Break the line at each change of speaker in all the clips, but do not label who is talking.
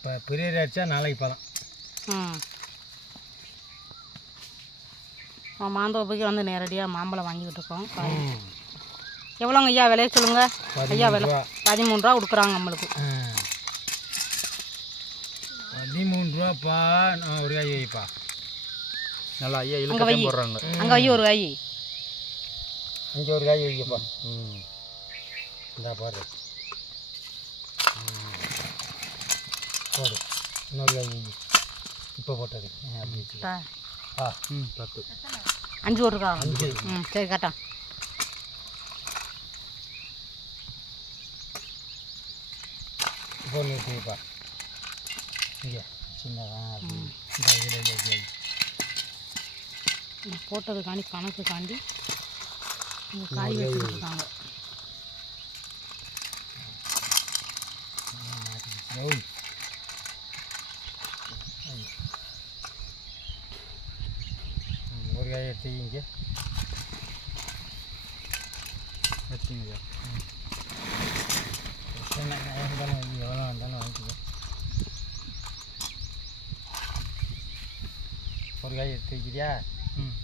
இப்போ பெரிய அடிச்சா நாளைக்கு பழம்
ம். மாந்தோப்புக்கு வந்து நேரடியாக மாம்பழம் வாங்கிக்கிட்டு இருக்கோம். எவ்வளோங்க ஐயா விலைய சொல்லுங்க? ஐயா விலை. பதிமூணு ரூபா கொடுக்குறாங்க நம்மளுக்கு.
பதிமூணு ரூபாப்பா. நான் ஒரு காய் வைப்பா.
நல்லா ஐயா இழுக்க போடுறாங்க.
அங்கே வை ஒரு காய்.
அங்கே ஒரு காய் வைக்கப்பா ம். இந்தா பாரு. ம். போடு இன்னொரு இப்போ போட்டது ஆ,
ம் பத்து
அஞ்சு ஒரு இருக்கா
அஞ்சு
ம் சரி கரெக்டா
இப்போ வைப்பா இங்கே சின்னதா அப்படி இந்த இதில் இதில் வை
நான் போட்டதுக்காண்டி கணக்கு காண்டி காய் வச்சுட்டு இருக்காங்க
ஓய் ம், ஒரு காய் எடுத்து இங்கே
வச்சுங்க ஐயா
என்ன காயாக இருந்தாலும் வை, எவ்வளோ இருந்தாலும் வாங்கிக்கோ ஒரு காய் எடுத்து வைக்கிறியா
ம்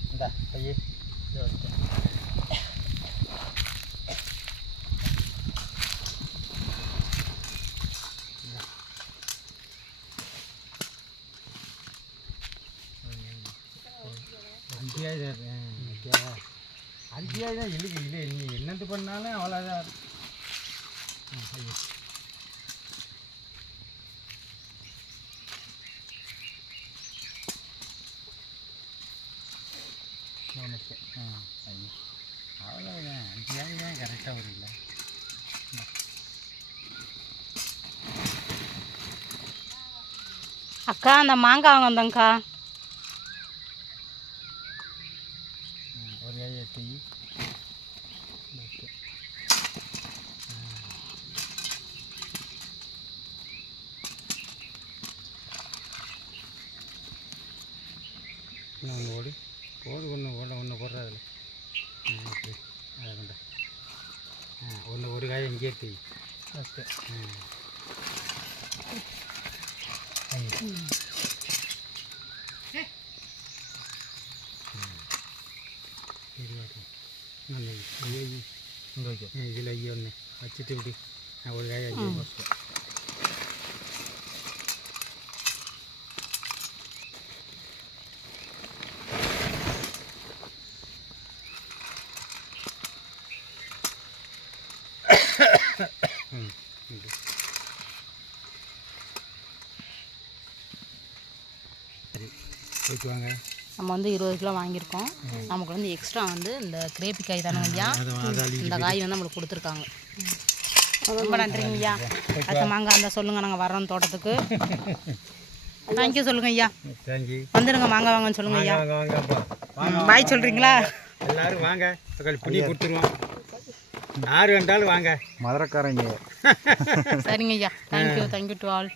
இந்தா கையை அஞ்சியாக தான் இழுக்கு இல்லை நீ என்னது பண்ணாலும் அவ்வளோதான் ஆ ஐயோ அவ்வளோதான் தான் கரெக்டாக
அக்கா அந்த மாங்காய் வாங்க வந்தேங்க்கா
ம், ஒரு காய் எடுத்து வை. ஒன்று ஓடு போடு ஒன்று ஓட ஒன்று போடுற அதில் ஓகே அதை கொண்டா ஆ ஒன்று ஒரு காய் இங்கே எடுத்து வை. ஓகே ஆ ஐயோ இதுவாட்டு நல்ல ஐயோ ஐயோ
இங்கே வைக்க
இதில் ஐயோ ஒன்று வச்சுட்டு இப்படி நான் ஒரு காய் ஐயோ வச்சுட்டேன் ம் இப்படி. சரி போயிட்டு வாங்க
நம்ம வந்து இருபது கிலோ வாங்கியிருக்கோம். நமக்கு வந்து எக்ஸ்ட்ரா வந்து இந்த கிரேப்பி காய் தானே ஐயா இந்த காய் வந்து நம்மளுக்கு கொடுத்துருக்காங்க. ரொம்ப நன்றிங்க ஐயா. அடுத்த மாங்காய் இருந்தால் சொல்லுங்கள் நாங்கள் வர்றோம் தோட்டத்துக்கு. தேங்க்யூ சொல்லுங்க ஐயா. வந்துடுங்க மாங்காய் வாங்கன்னு சொல்லுங்க ஐயா.
வாங்க வாங்கப்பா வாங்க.
பாய் சொல்கிறீங்களா
எல்லாரும் வாங்க. புளி கொடுத்துருவோம். யார் வேண்டாலும் வாங்க.
மதுரக்காரங்க.
சரிங்க ஐயா. Thank you thank you to all